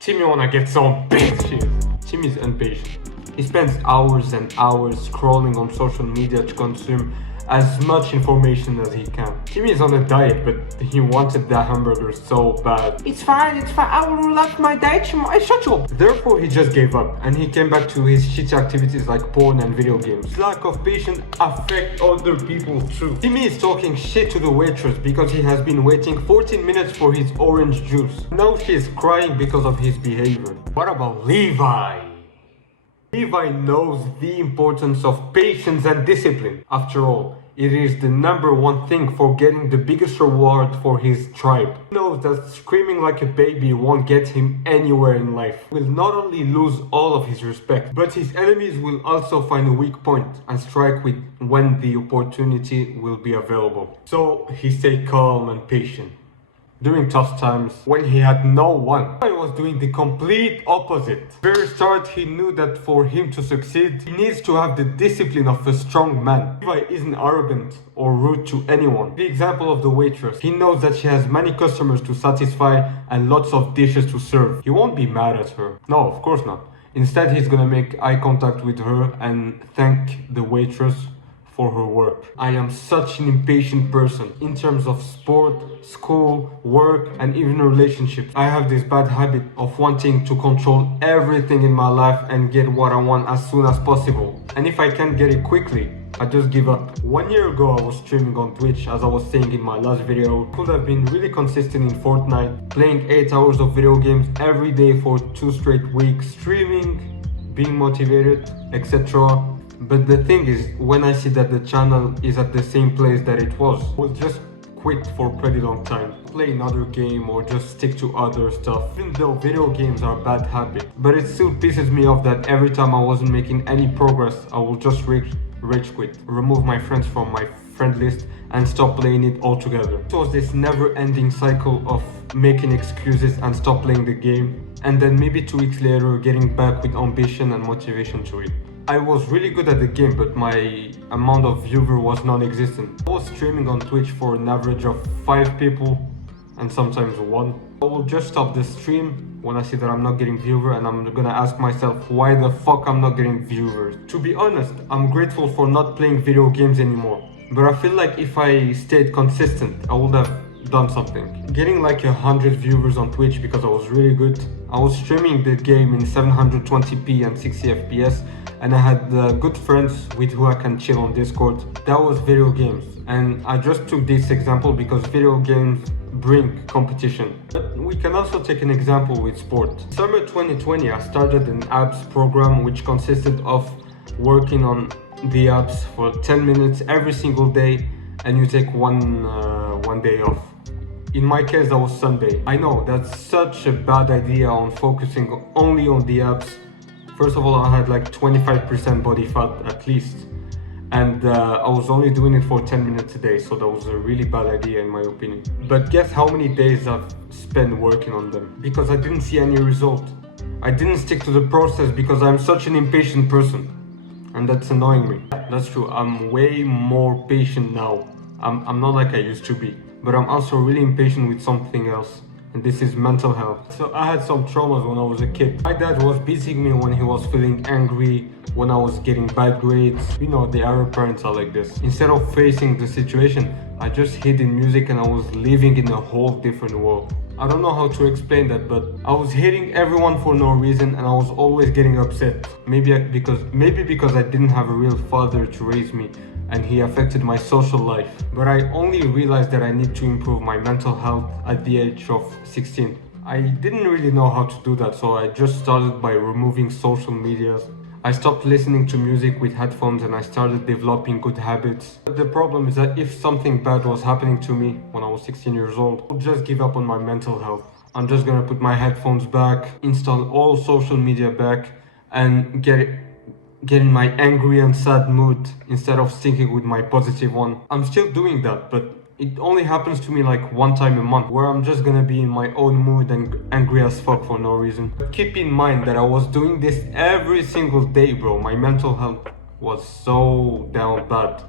Timmy wanna get some bitches. Timmy's impatient. He spends hours and hours scrolling on social media to consume as much information as he can. Timmy is on a diet, but he wanted that hamburger so bad. It's fine, I will relax my diet, shut up. Therefore, he just gave up, and he came back to his shitty activities like porn and video games. His lack of patience affects other people too. Timmy is talking shit to the waitress because he has been waiting 14 minutes for his orange juice. Now she is crying because of his behavior. What about Levi? Levi knows the importance of patience and discipline. After all, it is the #1 thing for getting the biggest reward for his tribe. He knows that screaming like a baby won't get him anywhere in life. He will not only lose all of his respect, but his enemies will also find a weak point and strike with when the opportunity will be available. So he stayed calm and patient. During tough times, when he had no one, Levi was doing the complete opposite. Very start, he knew that for him to succeed, he needs to have the discipline of a strong man. Levi isn't arrogant or rude to anyone. The example of the waitress, he knows that she has many customers to satisfy and lots of dishes to serve. He won't be mad at her. No, of course not. Instead, he's gonna make eye contact with her and thank the waitress for her work. I am such an impatient person in terms of sport, school, work, and even relationships. I have this bad habit of wanting to control everything in my life and get what I want as soon as possible. And if I can't get it quickly, I just give up. 1 year ago, I was streaming on Twitch, as I was saying in my last video. I could have been really consistent in Fortnite, playing 8 hours of video games every day for 2 straight weeks, streaming, being motivated, etc. But the thing is, when I see that the channel is at the same place that it was, I will just quit for a pretty long time. Play another game or just stick to other stuff. Even though video games are a bad habit, but it still pisses me off that every time I wasn't making any progress, I will just rage quit, remove my friends from my friend list and stop playing it altogether. It was this never-ending cycle of making excuses and stop playing the game, and then maybe 2 weeks later getting back with ambition and motivation to it. I was really good at the game, but my amount of viewer was non-existent. I was streaming on Twitch for an average of 5 people and sometimes 1. I will just stop the stream when I see that I'm not getting viewer, and I'm gonna ask myself why the fuck I'm not getting viewers. To be honest, I'm grateful for not playing video games anymore, but I feel like if I stayed consistent, I would have done something. Getting like 100 viewers on Twitch because I was really good. I was streaming the game in 720p and 60 FPS, and I had good friends with who I can chill on Discord. That was video games, and I just took this example because video games bring competition. But we can also take an example with sport. Summer 2020, I started an abs program which consisted of working on the abs for 10 minutes every single day, and you take one day off. In my case, that was Sunday. I know that's such a bad idea on focusing only on the abs. First of all, I had like 25% body fat at least, and I was only doing it for 10 minutes a day, so that was a really bad idea in my opinion. But guess how many days I've spent working on them? Because I didn't see any result. I didn't stick to the process because I'm such an impatient person, and that's annoying me. That's true, I'm way more patient now. I'm not like I used to be, but I'm also really impatient with something else, and this is mental health. So I had some traumas when I was a kid. My dad was beating me when he was feeling angry, when I was getting bad grades. You know, the Arab parents are like this. Instead of facing the situation, I just hid in music and I was living in a whole different world. I don't know how to explain that, but I was hating everyone for no reason, and I was always getting upset. Maybe because I didn't have a real father to raise me, and he affected my social life. But I only realized that I need to improve my mental health at the age of 16. I didn't really know how to do that, so I just started by removing social medias. I stopped listening to music with headphones and I started developing good habits. But the problem is that if something bad was happening to me when I was 16 years old, I would just give up on my mental health. I'm just gonna put my headphones back, install all social media back, and get in my angry and sad mood instead of sticking with my positive one. I'm still doing that, but it only happens to me like 1 time a month, where I'm just gonna be in my own mood and angry as fuck for no reason. But keep in mind that I was doing this every single day, bro. My mental health was so down bad.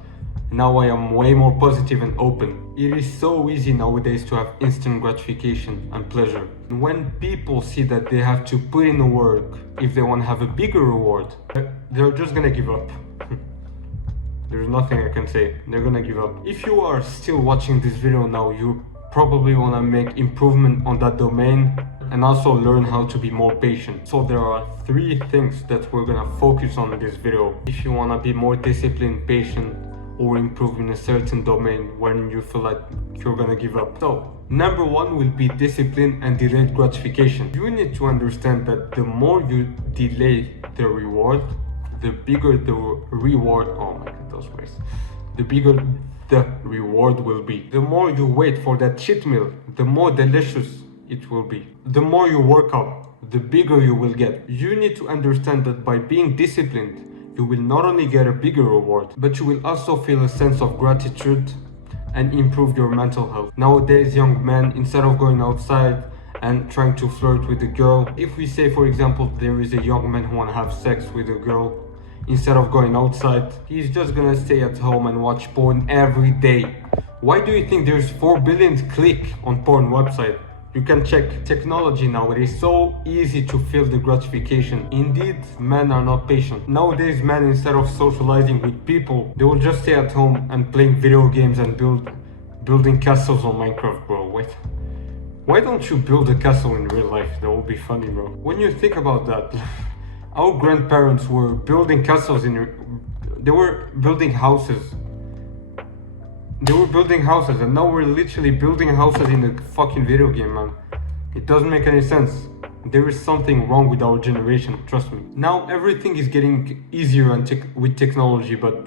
Now I am way more positive and open. It is so easy nowadays to have instant gratification and pleasure. When people see that they have to put in the work if they want to have a bigger reward, they're just gonna give up. There's nothing I can say. They're gonna give up. If you are still watching this video now, you probably wanna make improvement on that domain and also learn how to be more patient. So there are 3 things that we're gonna focus on in this video. If you wanna be more disciplined, patient, or improve in a certain domain when you feel like you're gonna give up. So, number 1 will be discipline and delayed gratification. You need to understand that the more you delay the reward, the bigger the reward. Oh my god, those words. The bigger the reward will be. The more you wait for that cheat meal, the more delicious it will be. The more you work out, the bigger you will get. You need to understand that by being disciplined, you will not only get a bigger reward, but you will also feel a sense of gratitude and improve your mental health. Nowadays, young men, instead of going outside and trying to flirt with a girl, if we say, for example, there is a young man who wants to have sex with a girl, instead of going outside, he's just gonna stay at home and watch porn every day. Why do you think there's 4 billion clicks on porn website? You can check technology now. It is so easy to feel the gratification. Indeed, men are not patient. Nowadays, men, instead of socializing with people, they will just stay at home and playing video games and building castles on Minecraft, bro. Wait. Why don't you build a castle in real life? That would be funny, bro. When you think about that, our grandparents were building castles they were building houses. They were building houses, and now we're literally building houses in a fucking video game, man. It doesn't make any sense. There is something wrong with our generation, trust me. Now everything is getting easier with technology, but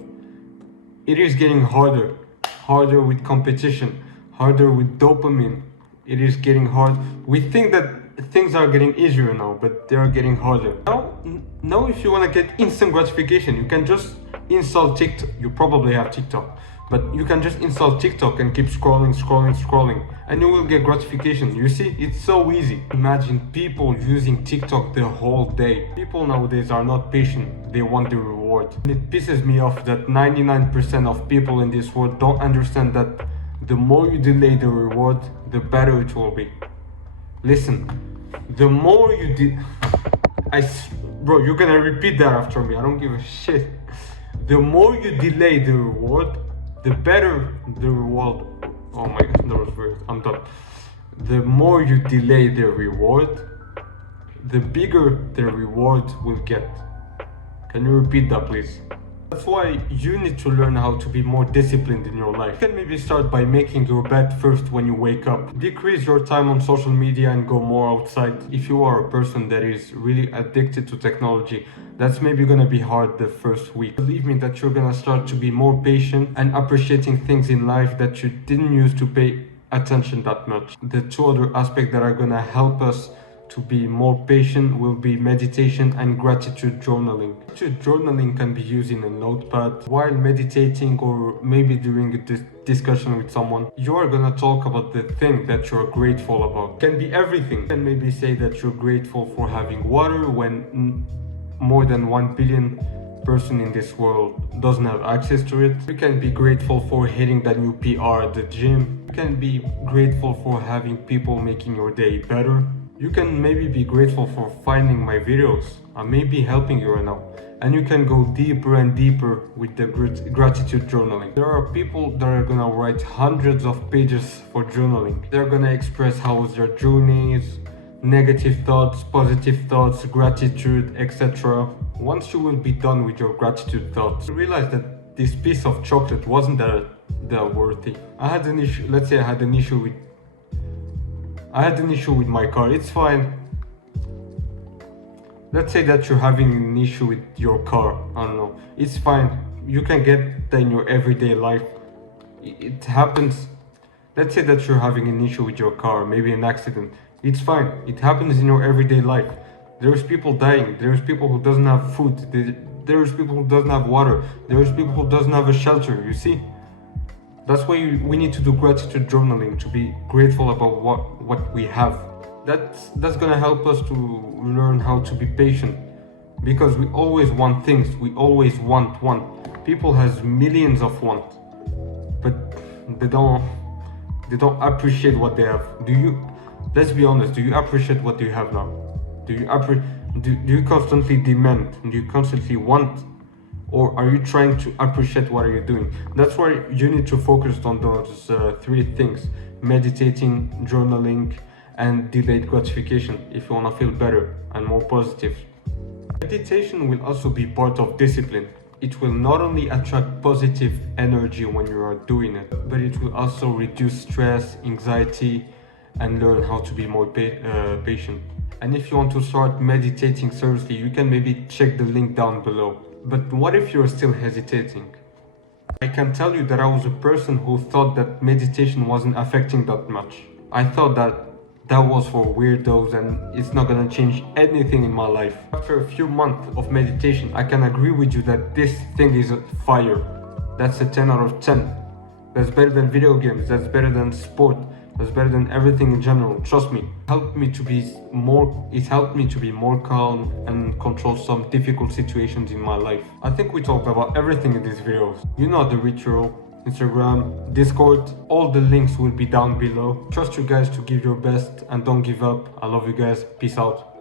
it is getting harder. Harder with competition, harder with dopamine. It is getting hard. We think that things are getting easier now, but they are getting harder. Now if you want to get instant gratification, you can just install TikTok. You probably have TikTok. But you can just install TikTok and keep scrolling, and you will get gratification. You see, it's so easy. Imagine people using TikTok the whole day. People nowadays are not patient, they want the reward. And it pisses me off that 99% of people in this world don't understand that the more you delay the reward, the better it will be. Listen, the more you bro, you're gonna repeat that after me, I don't give a shit. The more you delay the reward, the better the reward. Oh my god, that was weird. I'm done. The more you delay the reward, the bigger the reward will get. Can you repeat that, please? That's why you need to learn how to be more disciplined in your life. You can maybe start by making your bed first when you wake up. Decrease your time on social media and go more outside. If you are a person that is really addicted to technology, that's maybe gonna be hard the first week. Believe me that you're gonna start to be more patient and appreciating things in life that you didn't used to pay attention that much. The 2 other aspects that are gonna help us to be more patient will be meditation and gratitude journaling. Gratitude journaling can be used in a notepad while meditating, or maybe during a discussion with someone. You are gonna talk about the thing that you're grateful about. It can be everything. You can maybe say that you're grateful for having water when more than 1 billion person in this world doesn't have access to it. You can be grateful for hitting that new PR at the gym. You can be grateful for having people making your day better. You can maybe be grateful for finding my videos. I may be helping you right now. And you can go deeper and deeper with the gratitude journaling. There are people that are gonna write hundreds of pages for journaling. They're gonna express how was their journeys, negative thoughts, positive thoughts, gratitude, etc. Once you will be done with your gratitude thoughts, you realize that this piece of chocolate wasn't that worthy. I had an issue. Let's say I had an issue with my car. It's fine. Let's say that you're having an issue with your car. I don't know. It's fine. You can get that in your everyday life. It happens. Let's say that you're having an issue with your car, maybe an accident. It's fine. It happens in your everyday life. There's people dying. There's people who doesn't have food. There's people who doesn't have water. There's people who doesn't have a shelter. You see? That's why we need to do gratitude journaling, to be grateful about what we have. That's gonna help us to learn how to be patient, because we always want things. We always want. People has millions of wants. they don't appreciate what they have. Let's be honest, do you appreciate what you have now? Do you constantly demand? Do you constantly want? Or are you trying to appreciate what you're doing? That's why you need to focus on those three things: meditating, journaling, and delayed gratification if you want to feel better and more positive. Meditation will also be part of discipline. It will not only attract positive energy when you are doing it, but it will also reduce stress, anxiety, and learn how to be more patient. And if you want to start meditating seriously, you can maybe check the link down below. But what if you're still hesitating? I can tell you that I was a person who thought that meditation wasn't affecting that much. I thought that was for weirdos and it's not gonna change anything in my life. After a few months of meditation, I can agree with you that this thing is fire. That's a 10 out of 10. That's better than video games, that's better than sport, that's better than everything in general. Trust me, it helped me to be more calm and control some difficult situations in my life. I think we talked about everything in these videos. You know the ritual. Instagram, Discord, all the links will be down below. Trust you guys to give your best and don't give up. I love you guys. Peace out.